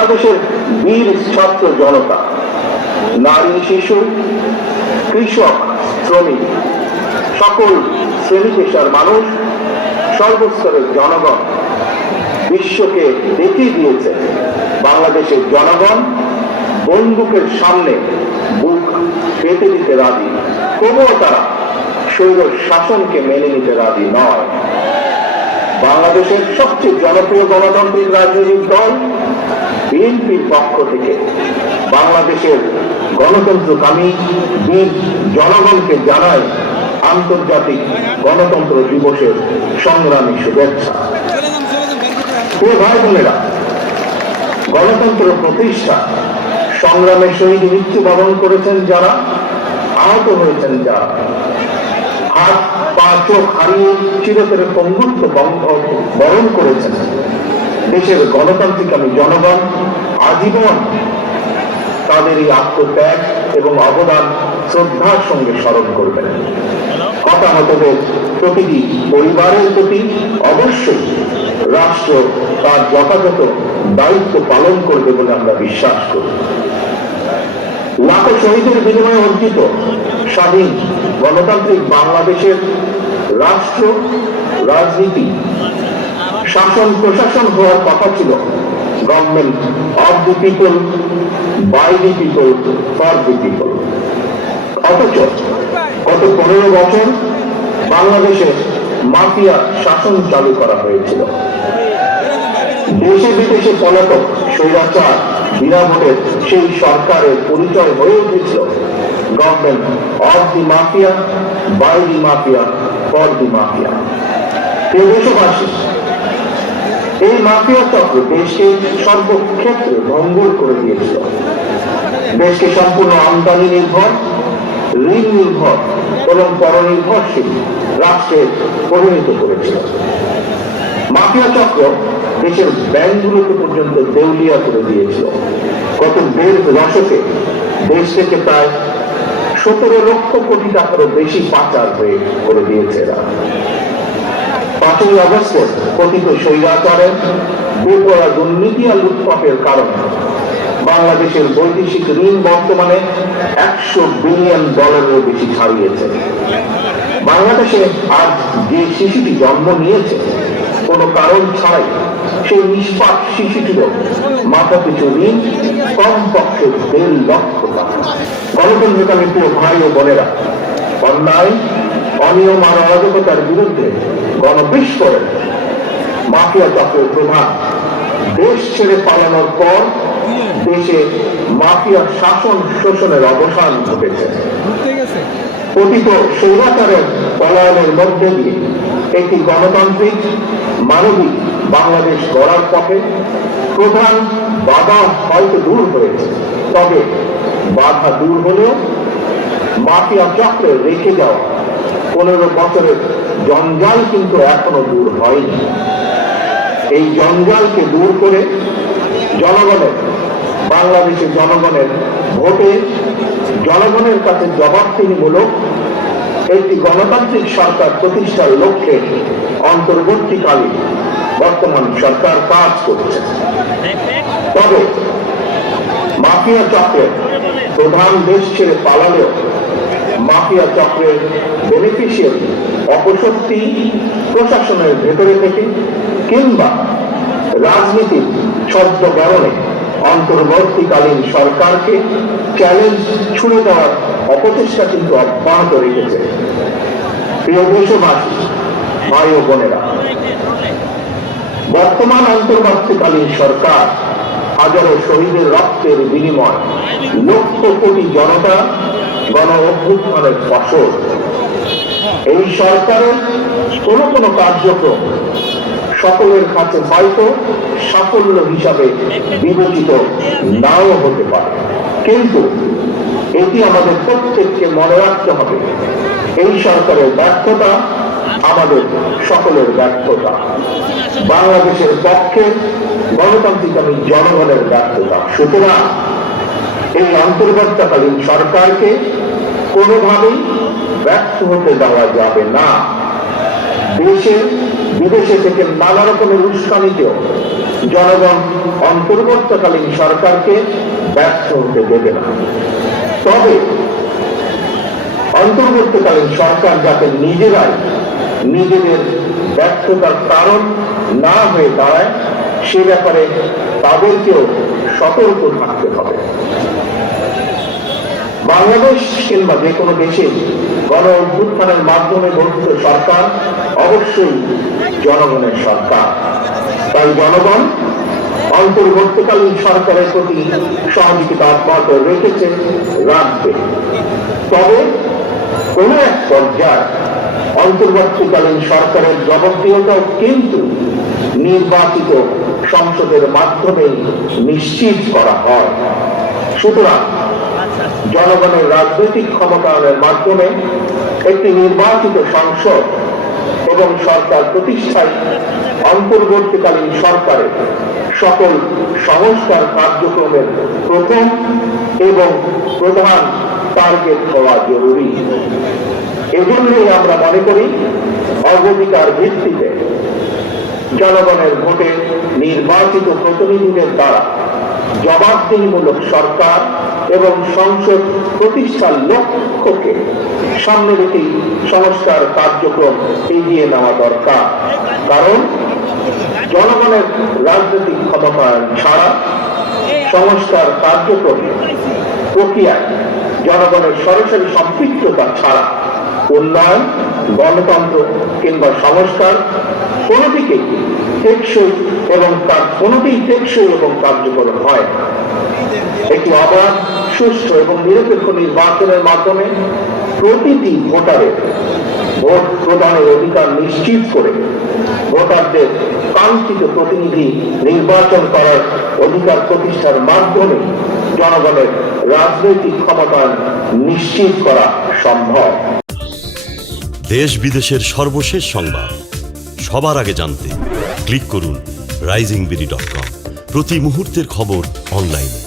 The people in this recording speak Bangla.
বাংলাদেশের বীর ছাত্র জনতা, নারী, শিশু, কৃষক, শ্রমিক, সকল শ্রেণি পেশার মানুষ, সর্বস্তরের জনগণ বিশ্বকে দেখিয়ে দিয়েছে বাংলাদেশের জনগণ বন্দুকের সামনে বুক পেতে দিতে রাজি। তবুও তারা শৈব শাসনকে মেনে নিতে রাজি নয়। বাংলাদেশের সবচেয়ে জনপ্রিয় গণতান্ত্রিক রাজনৈতিক দল বিএনপির পক্ষ থেকে বাংলাদেশের গণতন্ত্রকামী বীর জনগণকে জানায় আন্তর্জাতিক গণতন্ত্র দিবসের সংগ্রামী শুভেচ্ছা। প্রিয় ভাই বোনেরা, গণতন্ত্র প্রতিষ্ঠা সংগ্রামে শহীদ মৃত্যুবরণ করেছেন যারা, আহত হয়েছেন যারা। হাত পা চোখ হারিয়ে চিরতরে পঙ্গুত্ব বরণ করেছেন। দেশের গণতান্ত্রিক আমি জনগণ, আজীবন তাদের এই আত্মত্যাগ এবং অবদান শ্রদ্ধার সঙ্গে স্মরণ করবেন। হতাহতদের প্রতিটি পরিবারের প্রতি অবশ্যই রাষ্ট্র তার যথাযথ দায়িত্ব পালন করবে বলে আমরা বিশ্বাস করি। লাখো শহীদের বিনিময়ে অর্জিত স্বাধীন গণতান্ত্রিক বাংলাদেশের রাষ্ট্র, রাজনীতি, শাসন, প্রশাসন হওয়ার কথা ছিল। Government of the people by the people for the people অথচ গত পনেরো বছর বাংলাদেশে মাফিয়া শাসন চালু করা হয়েছিল। দেশে বিদেশে পলাতক, স্বৈরাচার বিরামনের সেই সরকারের পরিচয় হয়ে উঠেছিল। Government of the mafia, by the mafia, for the mafia. প্রিয় দেশবাসী, এই মাফিয়া চক্র দেশকে সর্বক্ষেত্রে ভঙ্গুর করে দিয়েছিল। দেশকে সম্পূর্ণ আমদানি নির্ভর, ঋণ নির্ভর এবং পরনির্ভরশীল রাষ্ট্রে পরিণত করেছিল। মাফিয়া চক্র দেশের ব্যাংকগুলোকে পর্যন্ত দেউলিয়া করে দিয়েছিল। গত দেড় দশকে দেশ থেকে প্রায় সতেরো লক্ষ কোটি টাকারও বেশি পাচার হয়ে করে দিয়েছে এরা। পাঁচই আগস্টের কথিত স্বৈরাচারের বেপরা দুর্নীতি আর লুটপাটের কারণে। বাংলাদেশের বৈদেশিক ঋণ বর্তমানে একশো বিলিয়ন ডলারেরও বেশি ছাড়িয়েছে। বাংলাদেশে আজ যে শিশুটি জন্ম নিয়েছে, কোনো কারণ ছাড়াই সেই নিষ্পাপ শিশুটিরও মাথা পিছু ঋণ কমপক্ষে দেড় লক্ষ টাকা। গণতন্ত্রকামী প্রিয় ভাই ও বোনেরা অন্যায় অনিয়ম আর অরাজকতার বিরুদ্ধে গণবিস্ফোরণ, মাফিয়া চক্রের প্রধান দেশ ছেড়ে পালানোর পর দেশে মাফিয়া শাসন শোষণের অবসান ঘটেছে। পতিত স্বৈরাচারের পলায়নের মধ্যে দিয়ে একটি গণতান্ত্রিক, মানবিক বাংলাদেশ গড়ার পথে প্রধান বাধা হয়তো দূর হয়েছে, তবে বাধা দূর হলেও মাফিয়া চক্রে রেখে যাওয়া পনেরো বছরের জঞ্জাল কিন্তু এখনও দূর হয়নি। এই জঞ্জালকে দূর করে জনগণের, বাংলাদেশের জনগণের ভোটে জনগণের কাছে জবাবদিহিমূলক একটি গণতান্ত্রিক সরকার প্রতিষ্ঠার লক্ষ্যে অন্তর্বর্তীকালীন বর্তমান সরকার কাজ করছে। তবে মাফিয়া চক্রের প্রধান দেশ ছেড়ে পালালেও মাফিয়া চক্রের বেনিফিশিয়ারি অপশক্তি প্রশাসনের ভেতরে থেকে কিংবা রাজনীতির ছদ্মবরণে অন্তর্বর্তীকালীন সরকারকে চ্যালেঞ্জ ছুড়ে দেওয়ার অপচেষ্টা কিন্তু অব্যাহত রেখেছে। প্রিয় দেশবাসী, ভাই ও বোনেরা, বর্তমান অন্তর্বর্তীকালীন সরকার হাজারো শহীদের রক্তের বিনিময় লক্ষ কোটি জনতা গণ অভ্যুত্থানের ফসল। এই সরকারের কোনো কোনো কার্যক্রম সকলের কাছে হয়তো সাফল্য হিসাবে বিবেচিত নাও হতে পারে। কিন্তু এটি আমাদের প্রত্যেককে মনে রাখতে হবে, এই সরকারের ব্যর্থতা আমাদের সকলের ব্যর্থতা। বাংলাদেশের পক্ষে গণতান্ত্রিক আমি জনগণের ব্যর্থতা। সুতরাং এই অন্তর্বর্তীকালীন সরকারকে কোনোভাবেই ব্যর্থ হতে দেওয়া যাবে না। দেশের বিদেশে থেকে নানা রকমের উস্কানিতেও জনগণ অন্তর্বর্তীকালীন সরকারকে ব্যর্থ হতে দেবে না। তবে অন্তর্বর্তীকালীন সরকার যাতে নিজেরাই নিজেদের ব্যর্থতার কারণ না হয়ে দাঁড়ায়, সে ব্যাপারে তাদেরকেও সতর্ক থাকতে হবে। বাংলাদেশ কিংবা যে কোনো দেশে গণ অভ্যুত্থানের মাধ্যমে গঠিত সরকার অবশ্যই জনগণের সরকার। তাই জনগণ অন্তর্বর্তীকালীন সরকারের প্রতি সহযোগিতা অব্যাহত রেখেছে রাখবে তবে কোন এক পর্যায়ে অন্তর্বর্তীকালীন সরকারের জবাবদিহিতাও কিন্তু নির্বাচিত সংসদের মাধ্যমে নিশ্চিত করা হয়। সুতরাং জনগণের রাজনৈতিক ক্ষমতায়নের মাধ্যমে একটি নির্বাচিত সংসদ এবং সরকার প্রতিষ্ঠায় অন্তর্বর্তীকালীন সরকারের সকল সংস্কার কার্যক্রমের প্রথম এবং প্রধান টার্গেট হওয়া জরুরি। এজন্যই আমরা মনে করি, অগ্রাধিকার ভিত্তিতে জনগণের ভোটে নির্বাচিত প্রতিনিধিদের দ্বারা জবাবদিহিমূলক সরকার এবং সংসদ প্রতিষ্ঠার লক্ষ্যকে সামনে রেখেই সংস্কার কার্যক্রম এগিয়ে নেওয়া দরকার। কারণ জনগণের রাজনৈতিক ক্ষমতায়ন ছাড়া সংস্কার কার্যক্রম প্রক্রিয়ায় জনগণের সরাসরি সম্পৃক্ততা ছাড়া উন্নয়ন, গণতন্ত্র কিংবা সংস্কার কোনোদিকেই টেকসই এবং তার কোনোটিই টেকসই এবং কার্যকর হয়। একটি অবাধ সুষ্ঠু এবং নিরপেক্ষ নির্বাচনের মাধ্যমে প্রতিটি ভোটারের ভোট প্রদানের অধিকার নিশ্চিত করে ভোটারদের কাঙ্ক্ষিত প্রতিনিধি নির্বাচন করার অধিকার প্রতিষ্ঠার মাধ্যমে জনগণের রাজনৈতিক ক্ষমতায়ন নিশ্চিত করা সম্ভব। দেশ বিদেশের সর্বশেষ সংবাদ। সবার আগে জানতে ক্লিক করুন রাইজিং বিডি ডট কম। প্রতি মুহূর্তের খবর অনলাইনে।